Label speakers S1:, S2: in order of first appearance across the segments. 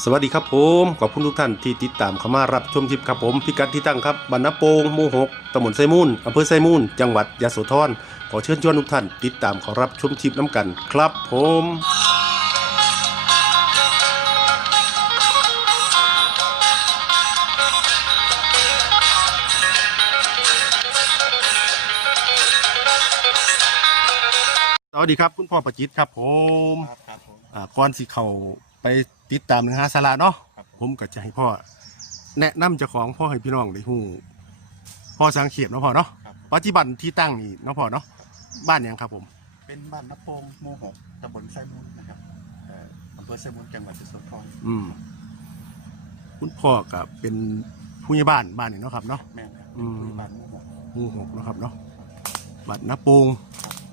S1: สวัสดีครับผมขอบคุณทุกท่านที่ติดตามเข้ามารับชมคลิปครับผมพิกัดที่ตั้งครับบรรณโปงหมู่หกตำบลไซมูลอำเภอไซมูลจังหวัดยะโสธรขอเชิญชวนทุกท่านติดตามขอรับชมคลิปน้ำกันครับผมสวัสดีครับคุณพ่อประจิตครับผม
S2: ครับครับผม
S1: อ่าก่อนสิเข้า ไปติดตามเนื้อหาสาระเนาะ
S2: ครับ
S1: ผมก็จะให้พ่อ แนะนำเจ้าของพ่อให้พี่น้องได้ฮู้พ่อสังเขตเนาะพ่อเนาะ
S2: ครับ
S1: ปัจจุบันที่ตั้งนี่เนาะพ่อเนาะบ้านหยังครับผม
S2: เป็นบ้านนโปงหมู่หกตำบลไซมุนนะครับเอ่ออำเภอไซมุนจังหวัดยโสธร
S1: อืม คุณพ่อก็เป็นผู้ใหญ่บ้านบ้านนี่เนาะครับเนาะ
S2: แม่นครับ
S1: อืม
S2: เป็นบ้านหมู่หก
S1: หมู่หกเนาะครับเนาะบ้านนาโปง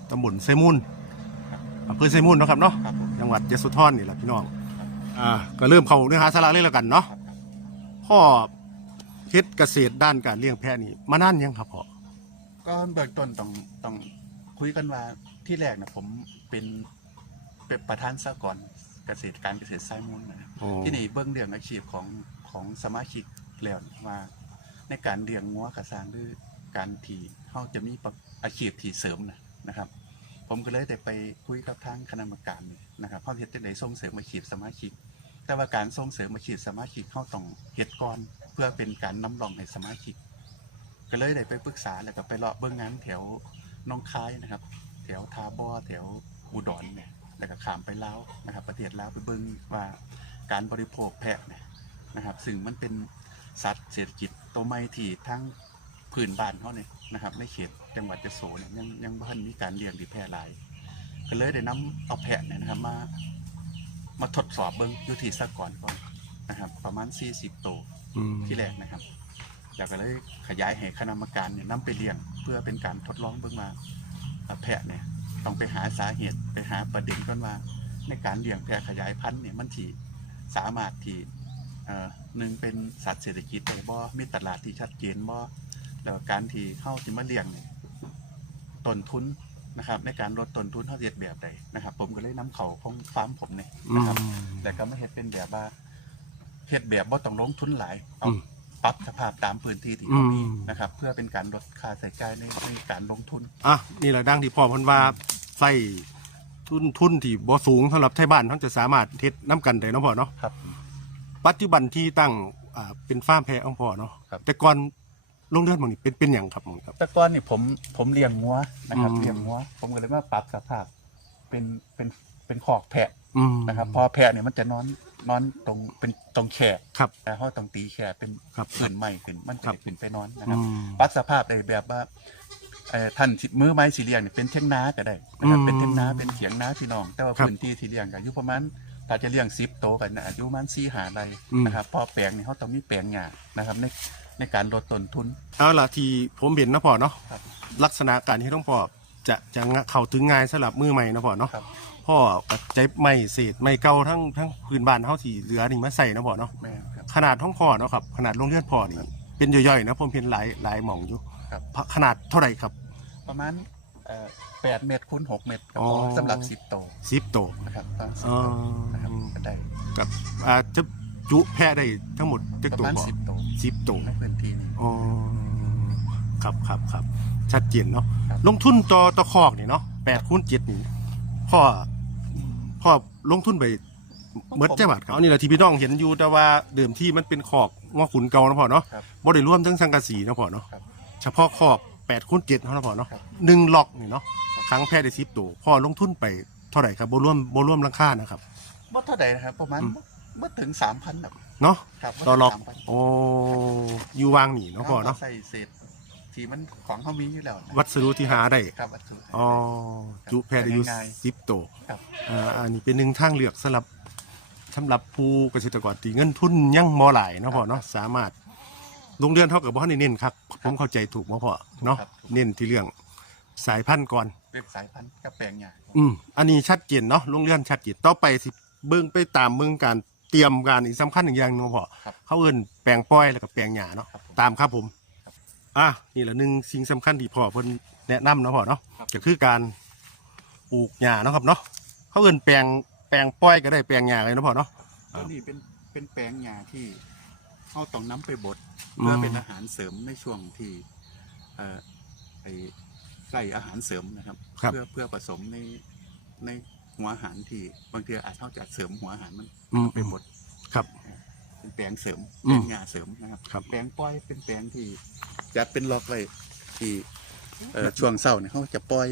S1: ตำบลไซมุน
S2: ครับ
S1: อำเภอไซมุนเนาะครับเนาะ
S2: ครับผม
S1: จังหวัดยะโสธรนี่แหละพี่น้อง อ่าก็เริ่มเข้าเนื้อหาสาระเลยแล้วกันเนาะ
S2: ครับครับ
S1: พ่อเฮ็ดเกษตรด้านการเลี้ยงแพะนี่มานานยังครับพ่อ
S2: ก็เบื้องต้นต้องต้องคุยกันว่าที่แรกนะผมเป็นเป็นประธานสหกรณ์เกษตรการเกษตรไซมุนนะครับ
S1: โอ้
S2: ที่นี่เบื้องเรื่องอาชีพของของสมาชิกแล้วว่าในการเลี้ยงงัวกระสร้างหรือการที่เขาจะมีประอาชีพที่เสริมนะนะครับ ผมก็เลยได้ไปคุยกับทางคณะกรรมการนี่นะครับเขาเฮ็ดจังไดส่งเสริมอาชีพสมาชิก แต่ว่าการส่งเสริมอาชีพสมาชิกเข้าต้องเฮ็ดก่อนเพื่อเป็นการน้ำรองให้สมาชิก ก็เลยได้ไปปรึกษาแล้วก็ไปเลาะเบื้องงานแถวน้องคายนะครับ แถวทาบอแถวอุดรเนี่ยแล้วก็ขามไปลาวนะครับ ประเทศลาวไปเบิ่งว่าการบริโภคแพะเนี่ยนะครับ ซึ่งมันเป็นสัตว์เศรษฐกิจตัวใหม่ที่ทั้งพื้นบ้านเขาเนี่ยนะครับในเขตจังหวัดยะโสเนี่ยยังยังบ่ทันมีการเลี้ยงที่แพร่หลาย ก็เลยได้นำเอาแพะเนี่ยนะครับมา มาทดสอบเบิ่งอยู่ที่สากลก่อนนะครับ ประมาณ 40 ตัว
S1: อืม
S2: ที่แรกนะครับแล้วก็เลยขยายให้คณะกรรมการเนี่ยนำไปเลี้ยงเพื่อเป็นการทดลองเบิ่งว่าเอ่อแพะเนี่ยต้องไปหาสาเหตุไปหาประเด็นก่อนว่า ในการเลี้ยงแพะขยายพันธุ์เนี่ยมันที่สามารถที่เอ่อหนึ่งเป็นสัตว์เศรษฐกิจได้บ่มีตลาดที่ชัดเจนบ่แล้วก็การที่เข้าที่มาเลี้ยงเนี่ยต้นทุน นะครับในการลดต้นทุนเท่าเรียดแบบใดนะครับ ผมก็เลยนำเขาของฟาร์มผมเนี่ย
S1: อื
S2: นะครับ
S1: ม
S2: แต่ก็ไม่เฮ็ดเป็นแบบว่าเฮ็ดแบบว่าต้องลงทุนหลายเอา
S1: อืม
S2: ปรับสภาพตามพื้นที่ที่
S1: อื
S2: เขา
S1: ม
S2: มีนะครับ เพื่อเป็นการลดค่าใช้จ่ายในในการลงทุน
S1: อะนี่แหละดังที่พ่อเพันว่าใส่ทุนทุนที่บ่สูงสำหรับไทยบ้านเขาจะสามารถเฮ็ดน้ำกันได้เนาะพ่อเนาะ
S2: ครับ
S1: ปัจจุบันที่ตั้งอ่าเป็นฟาร์มแพะของพ่อเนาะ
S2: ครับ
S1: แต่ก่อน โรงเรือนหมันนี่เป็นเป็นอย่างครับผมครับ
S2: แต่ก่อนนี่ผมผมเลี้ยงงัวนะครับ
S1: อืม
S2: เลี้ยงงัวผมก็เลยมาปรับสภาพ เป็นเป็นเป็นขอกแพะ
S1: อืม
S2: นะครับ พอแพะเนี่ยมันจะนอนนอนตรงเป็นตรงแขก
S1: ครับ
S2: แต่เขาต้องตีแขกเป็น
S1: ครับ
S2: ขึ้นใหม่ขึ้นมัน
S1: ครั
S2: จะ
S1: บ
S2: ขึ้นไปนอนนะครับ
S1: อืม
S2: ปรับสภาพได้แบบว่าเอ่อท่านสิมือไม้สีเลี้ยงเนี่ยเป็นเท่งนาก็ได้นะครับ
S1: อืม
S2: เป็นเท่งนาเป็นเถียงนาพี่น้อง แต่ว่า
S1: ครับ
S2: พื้นที่ที่เลี้ยงก็อายุประมาณถ้าจะเลี้ยงซิปโตวกันนะอายุประมาณสี่หาไร
S1: อืม
S2: นะครับพอแปลงนี่เขาต้องมีแปลงหญ้านะครับใน ในการลดต้นทุน
S1: เอาล่ะที่ผมเห็นนะพ่อเนาะ
S2: ครับ
S1: ลักษณะการที่ต้องพ่อจะจะเข้าถึงง่ายสำหรับมือใหม่นะพ่อเนาะ
S2: ครับ
S1: พ่อก็ใจไม่เศษไม่เก่าทั้งทั้งพื้นบ้านเฮาที่เหลือนี่มาใส่นะพ่อเนาะ
S2: แม่ครับ
S1: ขนาดท้องพ่อเนาะครับขนาดโรงเรือนพ่อนี่เป็นย่อยๆนะผมเห็นหลายหลายหม่องอยู่
S2: ครับ
S1: ขนาดเท่าไหร่ครับ
S2: ประมาณเอ่อแปดเมตรคูณหกเมตรก็
S1: อ๋
S2: พ
S1: อ
S2: อสำหรับสิบโตว
S1: 10โตว
S2: นะครับตอนสิ
S1: อ๋
S2: บ
S1: อ
S2: โตวนะครับก็ได้
S1: กับอาจจะ จุแพะได้ทั้งหมดจัก
S2: ประ
S1: ตัว
S2: มาณ
S1: บ่
S2: สิบโตว
S1: 10ตัว
S2: ในพื้นที่นี้
S1: อ๋อครับครับครับชัดเจนเนาะ
S2: ครับ
S1: ลงทุนต่อต่อคอกนี่เนาะ8คูณ7นี่พ่อพ่อลงทุนไปเมื่อจังหวัดเขานี่แหละที่พี่น้องเห็นอยู่แต่ว่าเดิมที่มันเป็นคอกงอขุนเก่านะพ่อเนาะ
S2: ครับ
S1: บ่ได้รวมทั้งสังกะสีนะพ่อเนาะ
S2: ครับ
S1: เฉพาะคอก8คูณ7เท่านั้นพ่อเนาะ
S2: ครับ
S1: หนึ่งล็อกนี่เนาะ
S2: ครับ
S1: ครั้งแพทย์ได้10ตัวพ่อลงทุนไปเท่าไหร่ครับบ่รวมบ่รวมราคานะครับ
S2: บ่เท่าใดนะครับประมาณ
S1: อืม
S2: เมื่อถึงสามพันครับ
S1: เนาะ
S2: ครับบ่
S1: ต่อ
S2: ถึง
S1: ล็อก
S2: 3,000
S1: โอ้อยู่วางนี่เนาะพ่อเนาะ
S2: ใส่เศษที่มันของเขามีอยู่แล้วนะ
S1: วัสดุที่หาได้
S2: ครับวัสดุ
S1: อ๋อจุแพทย์ได้อยู่
S2: ง่าย
S1: 10ตัว
S2: ครับ
S1: อ่าอันนี้เป็นหนึ่งทางเลือกสำหรับสำหรับผู้เกษตรกรที่เงินทุนยังบ่หลายเนาะพ่อเนาะสามารถโรงเรียนเท่ากับบ่ทันได้เน้นครับผมเข้าใจถูกบ่พ่อเนาะ
S2: ครับถูก
S1: เน้นที่เรื่องสายพันธุ์ก่อน
S2: เว็บสายพันธุ์กับแปลงหญ้า
S1: อืมอันนี้ชัดเจนเนาะโรงเรียนชัดเจนต่อไปสิเบิ่งไปตามเบิ่งการ เตรียมการอีกสำคัญอีกอย่างหนึงพ่อ
S2: ครับ
S1: เขาเอิ้นแปลงป้อยแล้วก็แปลงหญ้าเนาะ
S2: ครับผม
S1: ตามครับผม
S2: ครับ
S1: อะนี่แหละหนึ่งสิ่งสำคัญที่พ่อเพิ่นแนะนำเนาะพ่อเนาะ
S2: ครับ
S1: ก็คือการปลูกหญ้าเนาะครับเนาะเขาเอิ้นแปลงแปลงป้อยก็ได้แปลงหญ้าเลยเนาะพ่อเนาะ
S2: ตัวนี้เป็นเป็นแปลงหญ้าที่เขาต้องน้ำไปบดเพื่อเป็นอาหารเสริมในช่วงที่เอ่อไอใส่อาหารเสริมนะครับ
S1: ครับ
S2: เพื่อเพื่อผสมในใน หัวอาหารที่บางทีอาจเขาจะเสริมหัวอาหารมัน
S1: อืม
S2: ไปบด
S1: ครับ
S2: เป็นแปลงเสริม
S1: อื
S2: แปล
S1: ม
S2: งหญ้าเสริมนะครับ
S1: ครับ
S2: แปลงปล่อยเป็นแปลงที่จัดเป็นล็อกไว้ที่เอ่อช่วงเศร้าเนี่ยเขาจะปล่อย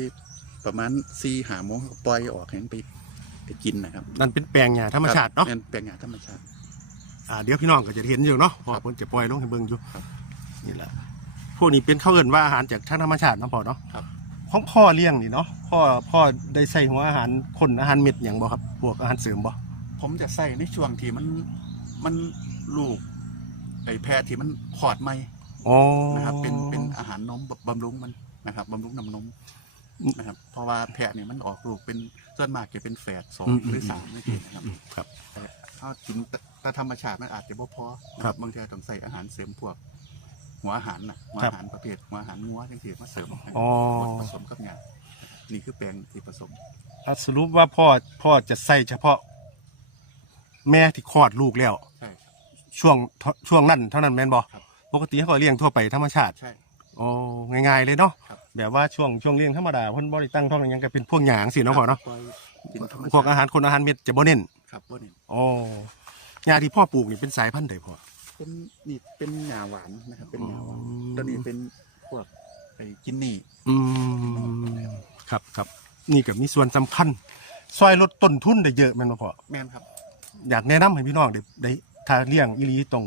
S2: ประมาณสี่หาโมงเขาก็ปล่อยออกให้มันไปไปกินนะครับ
S1: นั่นเป็นแปลงหญ้าธรรมชาติเนาะ
S2: คบแปลงหญ้าธรรมชาติ
S1: อ่าเดี๋ยวพี่น้องก็จะเห็นอยู่เนาะเพอ
S2: ครับ
S1: เพิ่นจะปล่อยลงให้เบิ่งอยู่
S2: ครับ
S1: นี่แหละพวกนี้เป็นข้าวเอิ้นว่าอาหารจากทางธรรมชาติเนาะพ่อเนาะ
S2: ครับ
S1: ของพ่อเลี้ยงนี่เนาะพ่อพ่อได้ใส่หัวอาหารคนอาหารเม็ดหยังบ่ครับพวกอาหารเสริมบ่
S2: ผมจะใส่ในช่วงที่มันมันลูกไอ้แพะที่มันขอดไหม
S1: อ๋อ
S2: นะครับเป็นเป็นอาหารนมบำรุงมันนะครับบำรุงน้ำนมนะครับเพราะว่าแพะเนี่ยมันออกลูกเป็นส่วนมากจะเป็นแฝดสองหรือสามนี่เองนะครับ
S1: อืมครับ
S2: ถ้ากินตามธรรมชาติมันอาจจะบ่พอนะครับบางทีต้องใส่อาหารเสริมพวก หัวอาหารนะหัว
S1: ครับ
S2: อาหารประเภทหัวอาหารงัวจังซี่มาเสริมให้
S1: อ๋อ
S2: ผสมกับงานี่คือแปลงที่ผสม
S1: อะสรุปว่าพ่อพ่อจะใส่เฉพาะ แม่ที่คลอดลูกแล้ว
S2: ใช่ครับ
S1: ช่วงช่วงนั้นเท่านั้นแม่นบ่
S2: ครับ
S1: ปกติเขาก็เลี้ยงทั่วไปธรรมชาติ
S2: ใช่
S1: โอ้ง่ายๆเลยเนาะ
S2: ครับ
S1: แบบว่าช่วงช่วงเลี้ยงธรรมดาเพิ่นบ่ได้ตั้งท้องอิหยังก็เป็นพวกหยางสิเนาะพ่อเนาะ
S2: ปล่อยกินธรรมชาติ
S1: พวกอาหารคนอาหารเม็ดจะบ่เน้น
S2: ครับบ่นี่
S1: อ๋อหญ้าที่พ่อปลูกนี่เป็นสายพันธุ์ใดพ่อ
S2: เป็นนี่เป็นหญ้าหวานนะครับเป็นหญ้าหวาน
S1: อืม
S2: ตัวนี้เป็นพวกไอ้กินนี่
S1: อืมครับครับนี่ก็มีส่วนสำคัญซอยลดต้นทุนได้เยอะแม่นบ่พ่อ
S2: แม่นครับ
S1: อยากแนะนำให้พี่น้องได้ได้ถ้าเลี้ยงอีหลีต้อง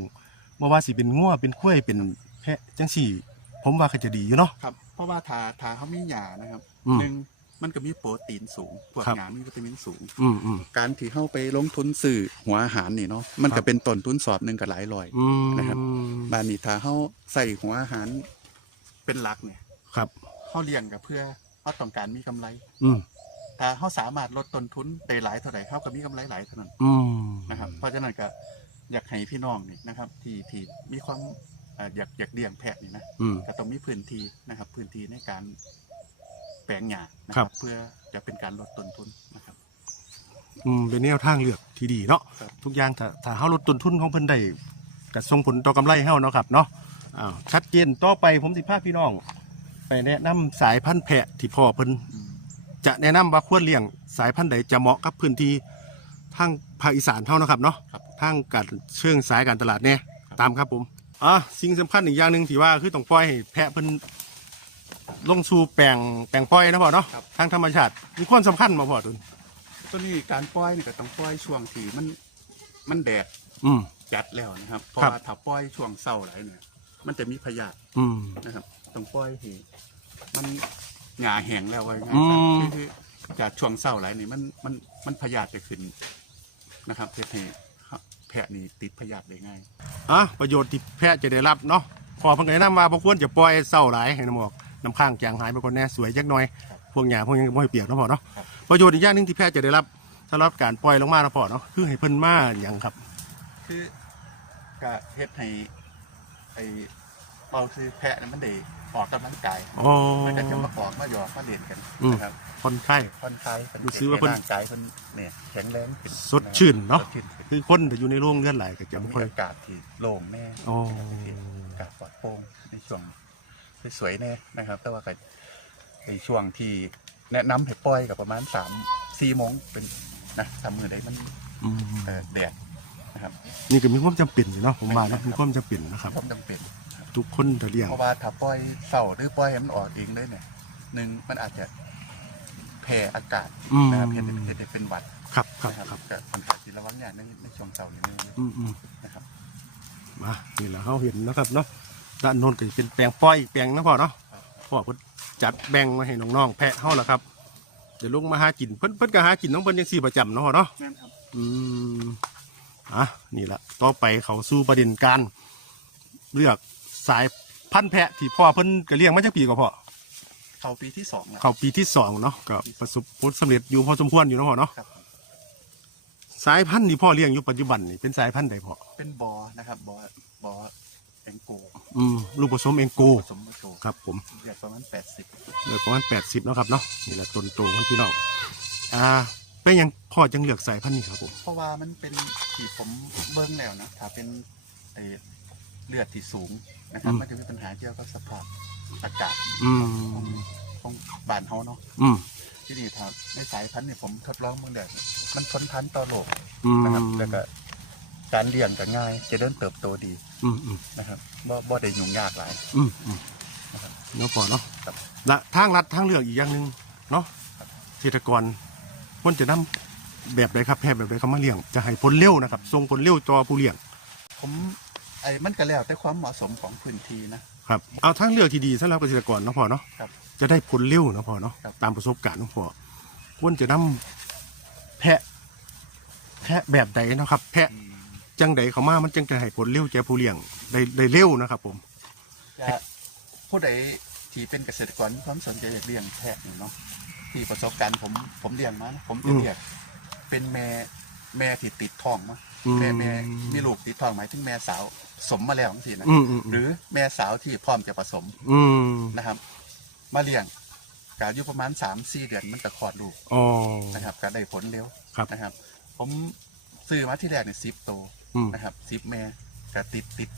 S1: บ่ว่าสิเป็นงัวเป็นควายเป็นแพะจังซี่ ผมว่าก็จะดีอยู่เนาะ
S2: ครับ เพราะว่าทาทาเขามีหญ้านะครับ
S1: อืม
S2: หนึ่ง มันก็มีโปรตีนสูงพวก
S1: ครับ
S2: หญ้ามีวิตามินสูง
S1: อืมอืม
S2: การที่เข้าไปลงทุนซื้อหัวอาหารนี่เนาะมัน
S1: ครั
S2: ก็
S1: บ
S2: เป็นต้นทุนสอบหนึ่งกับหลายร้อย
S1: อืม
S2: นะครับ บานนี้ถ้าเขาใส่หัวอาหารเป็นหลักเนี่ย
S1: ครับ
S2: เขาเลี้ยงกับเพื่อเขาต้องการมีกำไร
S1: อืม
S2: ถ้าเขาสามารถลดต้นทุนได้หลายเท่าไหร่เขาก็มีกำไรหลายเท่านั้น
S1: อืม
S2: นะครับ เพราะฉะนั้นก็อยากให้พี่น้องนี่นะครับ ที่ที่มีความเอ่ออยากอยากเลี้ยงแพะนี่นะ
S1: อืม
S2: ก็ต้องมีพื้นที่นะครับพื้นที่ในการแปลงหญ้านะ
S1: ค
S2: ค
S1: รั
S2: รับ บ เพื่อจะเป็นการลดต้นทุนนะครับ
S1: อืมเป็นแนวทางเลือกที่ดีเนาะ
S2: ครับ
S1: ทุกอย่างถ้าถ้าเฮาลดต้นทุนของเพิ่นได้ก็ส่งผลต่อกำไรเฮาเนาะครับเนาะอ้าวชัดเจนต่อไปผมสิพาพี่น้อง ไปแนะนำสายพันธุ์แพะที่พ่อเพิ่น
S2: อืม
S1: จะแนะนำว่าควรเลี้ยงสายพันธุ์ใดจะเหมาะกับพื้นที่ทางภาคอีสานเท่านะครับเนาะ
S2: ครับ
S1: ทางการเชิงสายการตลาดเนี่ย
S2: ครับ
S1: ตามครับผมอะสิ่งสำคัญอีกอย่างหนึ่งที่ว่าคือต้องปล่อยให้แพะเพิ่น ลงสู่แปลงแปลงปล่อยนะพ่อเนาะ
S2: ครับ
S1: ทางธรรมชาติมีความสำคัญมาพ่อตุน
S2: ตัวนี้การปล่อยนี่ก็ต้องปล่อยช่วงที่มันมันแดด
S1: อืม
S2: จัดแล้วนะครับเพราะ
S1: ครับ
S2: ว่าถ้าปล่อยช่วงเศร้าไหลายเนี่ย มันจะมีพยาธิ
S1: อืม
S2: นะครับต้องปล่อยให้มันหงาแห้งแล้วไว้ง่าย
S1: อื
S2: ๆ
S1: ม
S2: คือคือจากช่วงเศร้าไหลายนี่มันมันมันพยาธิจะขึ้นนะครับเพื่อให้แพะนี่ติดพยาธิได้ง่าย
S1: อะประโยชน์ที่แพะจะได้รับเนาะพอเพิ่นก็แนะนำว่าบ่ควรจะปล่อยเศร้าหลายให้น้ำหมอก น้ำข้างจางหายไปก่อนแน่สวยจักหน่อย
S2: ครับ
S1: พวกหญ้าพวกนี้ก็บ่ให้เปียกเนาะพ่อเนาะ
S2: ครับ
S1: ประโยชน์อีกอย่างหนึงที่แพะจะได้รับสำหรับการปล่อยลงมาเนาะพ่อเนาะคือให้เพิ่นมาหยังครับ
S2: คือก็เฮ็ดให้ไอ้เบาคือแพะนี่มันได้ออกกำลังกาย
S1: อ๋อ
S2: มันก็จะมาออกมาหยอกมาเล่นกัน
S1: อืม
S2: นะครับ
S1: ผ่อนคลาย
S2: ผ่อนคลายเป็น
S1: รู้สึกว่าเพิ่น
S2: ร่างกายเพิ่นเนี่ยแข็งแรงขึ้น
S1: สดชื่นเนาะ
S2: สดชื่นขึ้น
S1: คือคนแต่อยู่ในโรงเรือนหลายก็จะ
S2: จะ
S1: บ่
S2: มี
S1: ค่อย
S2: อากาศที่โล่งแน่
S1: อ๋อ
S2: อากาศปลอดโปร่งในช่วง สวยๆแน่นะครับ แต่ว่าก็ในช่วงที่แนะนำให้ปล่อยกับประมาณสามสี่โมงเป็นนะทำมือได้มัน
S1: อืม
S2: เอ่อแดดนะครับ
S1: นี่ก็มีความจำเป็นอยู่เนาะผมว่านะมีความจำเป็นนะครับ
S2: ความจำเป็น
S1: ทุกคนจะเลี้ยง
S2: เพราะว่าถ้าปล่อยเสาหรือปล่อยให้มันออกเองเลยเนี่ยหนึ่งมันอาจจะแผ่อากาศ
S1: อืม
S2: นะครับเห็นเห็นเป็นหวัด
S1: ครับครับ
S2: นะครับ
S1: ครับ
S2: ก็ค่อนข้างที่ระวังอย่างในในช่วงเสาร์นี้
S1: อืมอืม
S2: นะครับ
S1: มานี่แหละเขาเห็นนะครับเนาะ ด้านโน้นก็จะเป็นแปลงปล่อยอีกแปลงนะพ่อเนาะพ่อเพิ่นจัดแบ่งมาให้น้องๆแพะเฮาล่ะครับเดี๋ยวลงมาหากินเพิ่นเพิ่นก็หากินน้องเพิ่นยังสี่ประจำเนาะพ่อเนาะ
S2: นั่นครับ
S1: อืมอะนี่แหละต่อไปเขาสู่ประเด็นการ เลือกสายพันธุ์แพะที่พ่อเพิ่นก็เลี้ยงมาจากปีก็พอ
S2: เข้าปีที่สองแล้ว
S1: เขาปีที่สองเนาะก็ประสบผลสำเร็จอยู่พอสมควรอยู่เนาะพ่อเนาะ
S2: ครับ
S1: สายพันธุ์ที่พ่อเลี้ยงอยู่ปัจจุบันนี่เป็นสายพันธุ์ใดพ่อ
S2: เป็นบอนะครับบอบอ แองโก
S1: อืมลูกผสมเองโก
S2: ผสมโช
S1: ครับผม
S2: ใหญ่ประมาณแปดสิบ
S1: โดยประมาณแปดสิบเนาะครับเนาะนี่แหละต้นโตของพี่น้องอ่าเป็นหยังพ่อจังเลือกสายพันธุ์นี้ครับผม
S2: เพราะว่ามันเป็นที่ผมเบิ้งแล้วนะถ้าเป็นไอ้เลือดที่สูงนะครับ
S1: อืม
S2: มันจะมีปัญหาเกี่ยวกับสภาพอากาศ
S1: อืม
S2: ของบ้านเฮาเนาะ
S1: อืม
S2: ที่นี่ครับในสายพันธุ์เนี่ยผมทดลองเมื่อเดือนมันทนทานต่อโรค
S1: อืม
S2: นะครับแล้วก็ การเลี้ยงก็ง่ายเจะเดินเติบโตดี
S1: อืมอืม
S2: นะครับบ่บ่ได้ยุ่งยากหลาย
S1: อืมอืม
S2: นะครับ
S1: เนาะพ่อเนาะ
S2: ครับ
S1: และทางรัดทางเลือกอีกอย่างหนึ่งเนาะ
S2: ครับ
S1: เกษตรกรควรจะนำแบบใดครับแพทย์แบบใดเขามาเลี้ยงจะให้ผลเร็วนะครับส่งผลเร็วต่อผู้เลี้ยง
S2: ผมไอ้มันก็แล้วแต่ความเหมาะสมของพื้นที่นะ ครับ
S1: เอาทางเลือกที่ดีสำหรับเกษตรกรเนาะพ่อเนาะ
S2: ครับ
S1: จะได้ผลเร็วเนาะพ่อเนาะ
S2: ครับ
S1: ตามประสบการณ์ของพ่อควรจะนำแพะแพะแบบใดเนาะครับ แพะ
S2: อืม
S1: จังใดเขามามันจังจะให้ผลเร็วแก่ผู้เลี้ยงได้ได้เร็วนะครับผม
S2: จะผู้ใดที่เป็นเกษตรกรมีความสนใจอยากเลี้ยงแพะอยู่เนาะที่ประสบการณ์ผมผมเลี้ยงมานะผมจะเลี้ยงเป็นแม่แม่ที่ติดท้องมา
S1: อืม
S2: แม่แม่มีลูกติดท้องหมายถึงแม่สาวสมมาแล้วสินะ
S1: อืมอืม
S2: หรือแม่สาวที่พร้อมจะผสม
S1: อืม
S2: นะครับ มาเลี้ยงกอายุประมาณสามสี่เดือนมันจะคลอดลูก
S1: อ๋อ
S2: นะครับก็ได้ผลเร็ว
S1: ครับ
S2: นะครับ ผมซื้อมาที่แรกเนี่ยสิบโตว
S1: อืม
S2: นะครับสิบแม่ก็ติดติด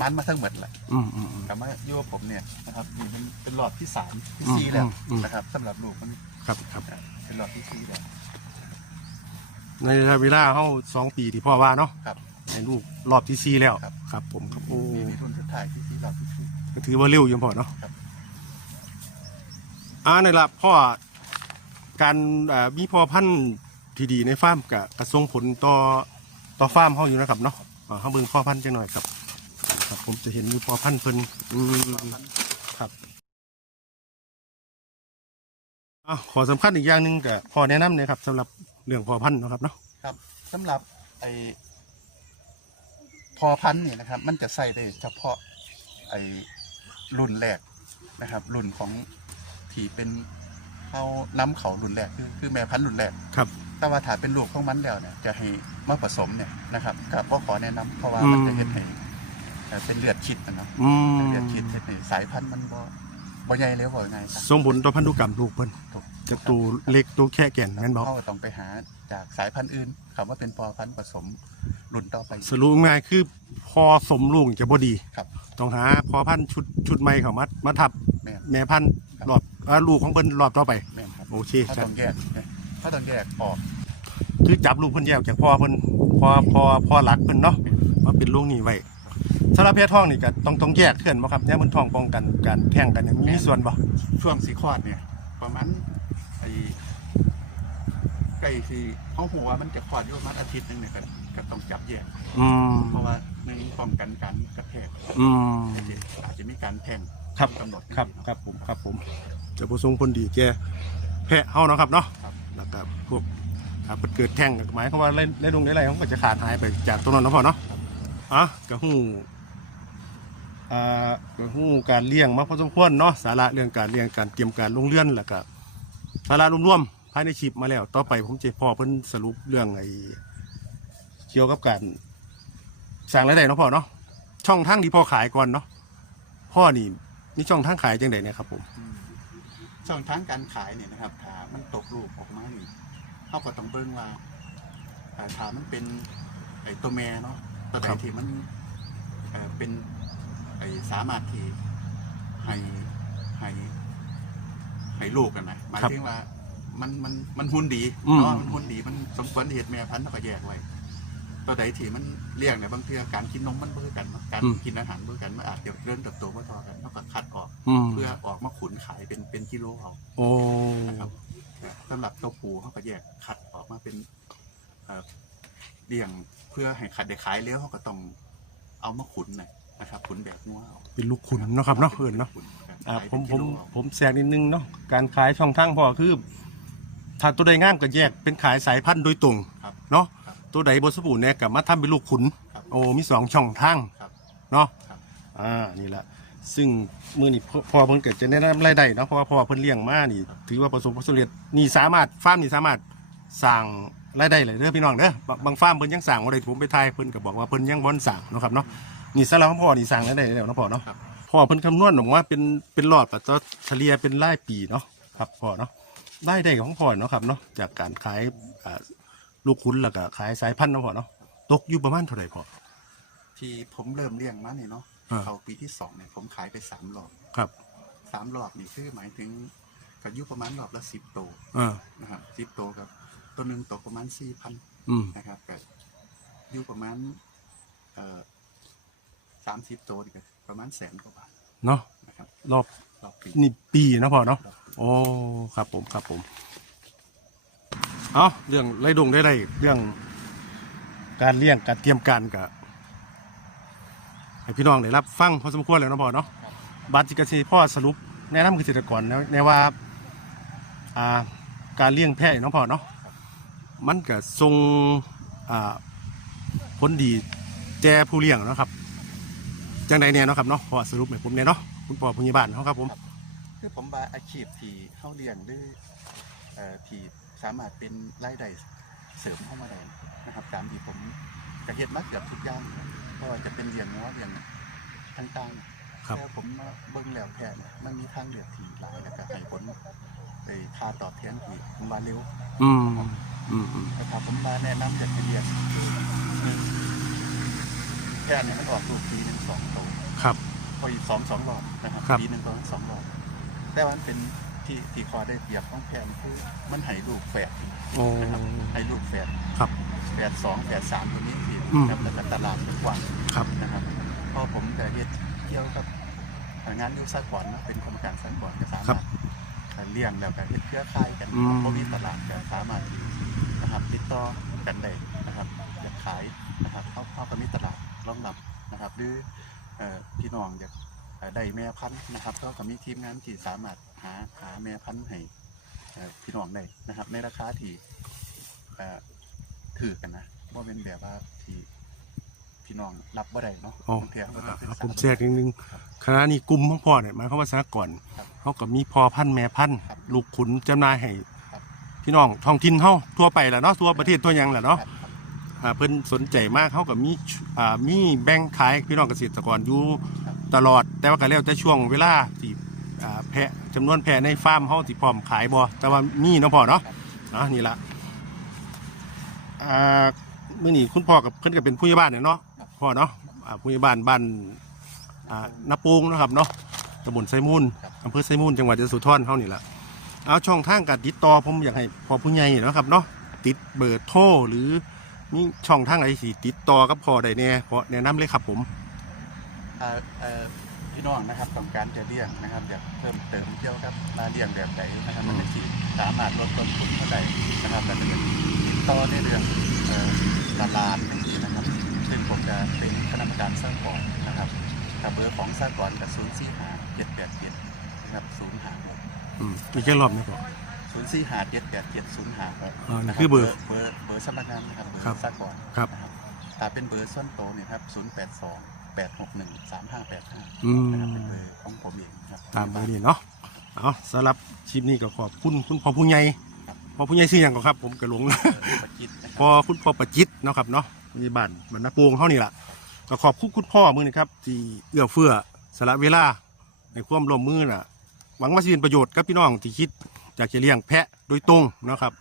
S2: มันมาทั้งหมดแหละ
S1: อืมอืมอืม
S2: กลับมาโยผมเนี่ยนะครับนี่มันเป็นหลอดที่สามที่
S1: อืม
S2: สี่แล้ว
S1: อืมอืม
S2: นะครับสำหรับลูกมัน
S1: ครับครับ
S2: เป็นหลอดที่สี่แล้ว
S1: ในเวลาเขาสองปีที่พ่อว่าเนาะ
S2: ครับ
S1: ให้ลูกรอบที่สี่แล้ว
S2: ครับ
S1: ครับ ผมครับโอ้
S2: มีมีรุ่นสุดท้ายที่สี่หลอดที่สี่
S1: ก็ถือว่าเร็วอยังพอเนาะ
S2: ครับ
S1: อ่าในละพ่อการเอ่อมีพ่อพันธุ์ที่ดีในฟาร์มกับกระส่งผลต่อ ต่อฟาร์มเขาอยู่นะครับเนาะอ่าเขาเบิ่งพ่อพันธุ์จังหน่อยครับครับ ผมจะเห็นอยู่พ่อพันธุ์เพิ่นอืมครับอะขอสำคัญอีกอย่างหนึ่งกับพ่อแนะนำนะครับสำหรับเรื่องพ่อพันธุ์เนาะครับเนาะ
S2: ครับสำหรับไอพอพันธุ์เนี่ยนะครับ มันจะใส่ได้เฉพาะไอรุ่นแรกนะครับ รุ่นของที่เป็นเอาน้ำเขารุ่นแรกคือคือแม่พันธุ์รุ่นแรก
S1: ครับ
S2: แต่ว่าถ้าเป็นลูกของมันแล้วเนี่ยจะให้มาผสมเนี่ยนะครับกับก็ขอแนะนำเพราะว่า
S1: อืม
S2: มันจะเห็นให้เอ่อเป็นเลือดชิดนะเนาะ
S1: อืม
S2: เลือดชิดเฮ็ดให้สายพันธุ์มันบ่บ่ใหญ่เร็วบ่ไงครับ
S1: ส่งผลต่อพันธุกรรมลูกเพิ่น
S2: ถูก
S1: จากตัวเล็กตัวแค่แก่นแม่นบอก
S2: เขาก็ต้องไปหาจากสายพันธุ์อื่นคำว่าเป็นพอพันธุ์ผสมรุ่นต่อไป
S1: สรุปง่ายๆคือพอสมลูกจะบ่ดี
S2: ครับ
S1: ต้องหาพอพันธุ์ชุดชุดใหม่เข้ามามาทับ
S2: แม่น
S1: แม่พันธุ์
S2: ครับ
S1: รอบอ่าลูกของเพิ่นรอบต่อไป
S2: แม่นครับ
S1: โอเค
S2: เขา
S1: ครั
S2: ต้
S1: บ
S2: องแยกเขาต้องแยกออก
S1: คือจับลูกเพิ่นแยกจากพ่อเพิ่นพอพอพอหลักเพิ่นเนาะว่าเป็นลูกนี่ไว้สำหรับเพศท้องนี่ก็ต้องต้องแยกเขื่อนบ่ครับเนี่ยมันท้องป้องกันการแข่งกันเนี่ยมีส่วนบ่
S2: ช่วงสีคลอดเนี่ย ประมาณไอ้ไก่ที่เขาหัวมันจะคลอดอยู่ประมาณอาทิตย์หนึงเนี่ยก็ก็ต้องจับแยก
S1: อืม
S2: เพราะว่าหนึ่งป้องกันการกระแทก
S1: อืม
S2: อาจจะมีการแทง
S1: ครับ
S2: กำหนด
S1: ครับ ครับผมครับผมจะบ่ส่งผลดีแก่แพะเฮาเนาะครับเนาะ
S2: ครับ
S1: แล้วก็พวกถ้าเพิ่นเกิดแท่งก็หมายความว่าไล่ไล่ลงไล่ไรเขาก็จะขาดหายไปจากตรงนั้นเนาะพ่อเนาะอะกระหูอ่ากระหูการเลี้ยงมาพอสมควรเนาะสาระเรื่องการเลี้ยงการเตรียมการลงเรือนแล้วก็สาระรวมๆภายในคลิปมาแล้ว ต่อไปผมจะพ่อเพิ่นสรุปเรื่องไอ้เกี่ยวกับการสร้างรายได้เนาะพ่อเนาะช่องทางที่พ่อขายก่อนเนาะพ่อนี่มีช่องทางขายจังไดเนี่ยครับผม
S2: ช่องทางการขายเนี่ยนะครับถ้ามันตกลูกออกมานี่เขาก็ต้องเบิ่งว่าอ่าถ้ามันเป็นไอ้ตัวแม่เนาะตัวใด
S1: ครับ
S2: ที่มันเอ่อเป็นไอ้สามารถที่ให้ให้ให้ลูกกันนะหมายถึงว่ามันมันมันหุ่นดี
S1: อืม
S2: เนาะมันหุ่นดีมันสมควรที่เหตุแม่พันธุ์เราก็แยกไว้ ตัวใดที่มันเลี้ยงเนี่ยบางทีการกินนมมันเบื่อกันเนาะการกินอาหารเบื่อกันมันอาจจะเริ่มเติบโตไม่พอกันแล้วก็คัดออก
S1: อืม
S2: เพื่อออกมาขุนขายเป็นเป็นกิโลเอา
S1: โอ้
S2: นะครับสำหรับตัวปูเขาก็แยกคัดออกมาเป็นเอ่อเลี้ยงเพื่อให้ขัดได้ขายแล้วเขาก็ต้องเอามาขุนหน่อยนะครับขุนแบบงัวเอา
S1: เป็นลูกขุนเนาะครับเนาะเอินเนาะ
S2: ขุครับ
S1: อ่า
S2: ขาย
S1: ผ
S2: เป็
S1: ม
S2: น
S1: ผ
S2: กิ
S1: ม
S2: โลเอา
S1: ผมแทรกนิดนึงเนาะการขายช่องทางพ่อคือ ถ้าตัวใดงามก็แยกเป็นขายสายพันธุ์โดยตรง
S2: ครับ
S1: เนาะ
S2: ครับ
S1: ตัวใดบสบู่เนี่ยกับมาทำเป็นลูกขุน
S2: ครับ
S1: โอ้มีสองช่องทาง
S2: ครับ
S1: เนาะ
S2: ครับ
S1: อ่านี่แหละซึ่งมือนี่พ่อพ่อเพิ่นเกิดจะแนะนำรายได้เนาะเพราะว่าพ่อเพิ่นเลี้ยงมานี่ ถือว่าประสบความสำเร็จนี่สามารถฟาร์มนี่สามารถสร้างรายได้เลยเด้อพี่น้องเด้อบางบางฟาร์มเพิ่นยังสร้างบ่ได้ผมไปทายเพิ่นก็บอกว่าเพิ่นยังบ่ทันสร้างเนาะครับเนาะนี่สำหรับพ่อนี่สร้างรายได้แล้วเนาะพ่อเนาะ
S2: ครับ
S1: พ่อเพิ่นคำนวณออกมาเป็นเป็นหลอดปัจจัยเฉลี่ยเป็นรายปีเนาะครับพ่อเนาะได้ได้ของพ่อเนาะครับเนาะจากการขายอ่า ลูกคุ้นแล้วก็ขายสายพันธุ์เนาะพ่อเนาะตกอยู่ประมาณเท่าไหร่พ่อ
S2: ที่ผมเริ่มเลี้ยงมาเนี่ยเนาะ
S1: อ่า
S2: เขาปีที่สองเนี่ยผมขายไปสามรอบ
S1: ครับ
S2: สามรอบนี่คือหมายถึงก็อยู่ประมาณรอบละสิบโตว
S1: อ่า
S2: นะครับสิบโตวกับตัวหนึ่งตกประมาณสี่พัน
S1: อืม
S2: นะครับก็อยู่ประมาณเอ่อสามสิบโตวนี่ก็ประมาณแสนกว่าบาท
S1: เนาะ
S2: นะครับ
S1: รอบ
S2: รอบปี
S1: นี่ปีนะพ่อเนาะ
S2: รอบปี
S1: โอ้ ครับผม ครับผม เอาเรื่องไรดงได้ไรเรื่องการเลี้ยงการเตรียมการกับให้พี่น้องได้รับฟังพอสมควรแล้วนะพ่อเนาะบัตรจิกซีพ่อสรุปแนะนำเกษตรกรแล้วในว่าอ่าการเลี้ยงแพะเนาะพ่อเนาะมันก็ทรงอ่าผลดีแก่ผู้เลี้ยงนะครับจังใดเนี่ยนะครับเนาะพอสรุปให้ผมเนี่ยเนาะคุณพ่อผู้ใหญ่บ้านเนาครับผม
S2: คือผมว่าอาชีพที่เข้าเลี้ยงหรือเอ่อที่ สามารถเป็นรายได้เสริมเข้ามาได้นะครับตามที่ผมกระเฮ็ดมาเกือบทุกอย่างเพราะว่าจะเป็นเลี้ยงง้อเลี้ยงต่างๆ
S1: ครับ
S2: แต่ผมมาเบิ่งแล้วแค่เนี่ยมันมีทางเลือกที่หลายแล้วก็ให้ผลไปค่าตอบแทนที่ผมว่าเร็ว
S1: อืมอืมอืม
S2: นะครับผมมาแนะนำอยากให้เรียนหนึ่งแค่เนี่ยมันออกลูกปีหนึ่งสองโตว
S1: ครับ
S2: พออีกสองสองรอบนะครับ
S1: ครับ
S2: ปีหนึ่งประมาณสองรอบแต่ว่ามันเป็น ที่ที่คอได้เปรียบของแพนคือมันให้ลูกแฝด
S1: โอ้
S2: นะครับให้ลูกแฝด
S1: ครับ
S2: แฝดสองแฝดสามตัวนี้ที่
S1: อืม
S2: นะครับแล้วก็ตลาดกว้าง
S1: ครับ
S2: นะครับเพราะผมแต่เฮ็ดเกี่ยวกับงานอยูซากอนนะเป็นกรรมการสากอนก็สา
S1: ครั
S2: มาร
S1: บ
S2: ถเลี้ยงแล้วก็เฮ็ดเครือข่ายกัน
S1: อืม
S2: เพราะมีตลาดก็สามารถนะครับติดต่อกันได้นะครับอยากขายนะครับเขาเขาก็มีตลาดรองรับนะครับ หรือเอ่อพี่น้องอยากเอ่อ ได้แม่พันธุ์นะครับเขาก็มีทีมงานที่สามารถหาหาแม่พันธุ์ให้เอ่อพี่น้องได้นะครับ ในราคาที่เอ่อถือกันนะว่าเป็นแบบว่าที่พี่น้องรับบ่ได้เนาะ
S1: อ๋อบา
S2: งเทีเขาก็ต้องศึก
S1: อ่า
S2: ษา
S1: ผมแทรกนิดนึงคณะนี้กลุ่มของพ่อเนี่ยหมายความว่าสากล
S2: ครับ
S1: เขาก็มีพ่อพันธุ์แม่พันธุ์
S2: ครับ
S1: ลูกขุนจำหน่ายให้
S2: ครับ
S1: พี่น้องท้องถิ่นเฮาทั่วไปแหละเนาะทั่วประเทศทั่วหยังแหละเนาะ
S2: ครับครับ
S1: อ่าเพิ่นสนใจมากเขาก็มีอ่ามีแบ่งขายพี่น้องเกษตรกรอยู่
S2: ครับ
S1: ตลอด แต่ว่าก็แล้วแต่ช่วงเวลาที่อ่าแพะจำนวนแพะในฟาร์มเฮาที่พร้อมขายบ่แต่ว่ามีเนาะพ่อเนาะ
S2: ครับ
S1: อะนี่ละอ่ามื่อนี้คุณพ่อกับเพิ่นก็เป็นผู้ใหญ่บ้านเนี่ยเนาะ
S2: ครับ
S1: พ่อเนาะอ่าผู้ใหญ่บ้านบ้านอ่านาปูงนะครับเนาะตำบลไซมูล
S2: ครับ
S1: อำเภอไซมูลจังหวัดยโสธรเฮานี่ละเอาช่องทางการติดต่อผมอยากให้พ่อผู้ใหญ่เนาะครับเนาะติดเบอร์โทรหรือมีช่องทางไหนสิติดต่อกับพ่อได้แน่ขอแนะนำเลยครับผม
S2: เอ่อเอ่อ พี่น้องนะครับต้องการจะเลี้ยงนะครับอยากเพิ่มเติมเกี่ยวกับมาเลี้ยงแบบไหนนะครับมันจะสิสามารถลดต้นทุนเท่าใดนะครับแล้วก็ติดต่อในเรื่องเอ่อตลาดนี่สินะครับซึ่งผมจะเป็นคณะกรรมการสร้างก่อนนะครับกับเบอร์ของสร้างก่อนกับศูนย์สี่ห้าเจ็ดแปดเจ็ดนะครับศูนย์ห้าหก
S1: อืมอีกแค่รอบนี้ก่อน
S2: ศูนย์สี่ห้าเจ็ดแปดเจ็ดศูนย์ห้าหก
S1: อ่านี่คือเบอร์
S2: เบอร์เบอร์สำนักงานนะครับเบอร์
S1: ครับ
S2: สร้างก่อน
S1: ครับ
S2: นะครับถ้าเป็นเบอร์ส่วนโตวเนี่ยครับศูนย์แปดสอง แปดหกหนึ่งสามห้าแปดห้า
S1: อืม
S2: นะครับเป็นเบอร์ของผมเองครับ
S1: ตามเบอร์นี้เนาะเอาสำหรับคลิปนี้ก็ขอบคุณคุณพ่อผู้ใหญ่
S2: ครับ
S1: พ่อผู้ใหญ่ชื่อหยังก็ครับ ผมกระหลง
S2: เออประจิตนะค
S1: พอ
S2: รับ
S1: คุณพ่อประจิตเนาะครับเนาะมีบ้านบรรณปวงเท่านี้ล่ะก็ขอบคุณคุณพ่อมือนะครับ ที่เอื้อเฟื้อสละเวลาในความร่วมมือน่ะ หวังว่าสิเป็นประโยชน์กับพี่น้องที่คิดอยากจะเลี้ยงแพะโดยตรงเนาะครับ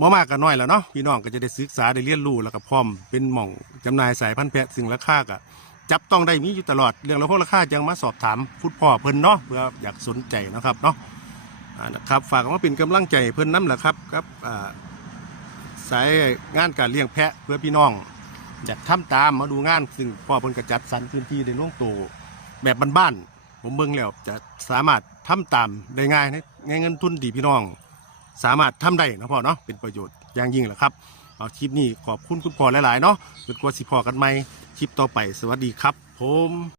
S1: บ่มากก็น้อยแล้วเนาะพี่น้องก็จะได้ศึกษาได้เรียนรู้แล้วก็พร้อมเป็นหม่องจำหน่ายสายพันธุ์แพะซึ่งราคาก็จับต้องได้มีอยู่ตลอดเรื่องแล้วพวกราคายังมาสอบถามคุณพ่อเพิ่นเนาะเพื่ออยากสนใจนะครับเนาะอ่านะครับฝากมาเป็นกำลังใจเพิ่นน้ำแหละครับครับอ่าสายงานการเลี้ยงแพะเพื่อพี่น้องอยากทำตามมาดูงานซึ่งพ่อเพิ่นกระจัดสรรพื้นที่ในล่วงโตแบบบ้านๆผมเบิ่งแล้วจะสามารถทำตามได้ง่ายนในเงินทุนดีพี่น้อง สามารถทำได้นะพ่อเนาะเป็นประโยชน์อย่างยิ่งแหละครับเอาคลิปนี้ขอบคุณคุณพ่อหลายๆเนาะจนกว่าสิพอกันใหม่คลิปต่อไปสวัสดีครับ ผม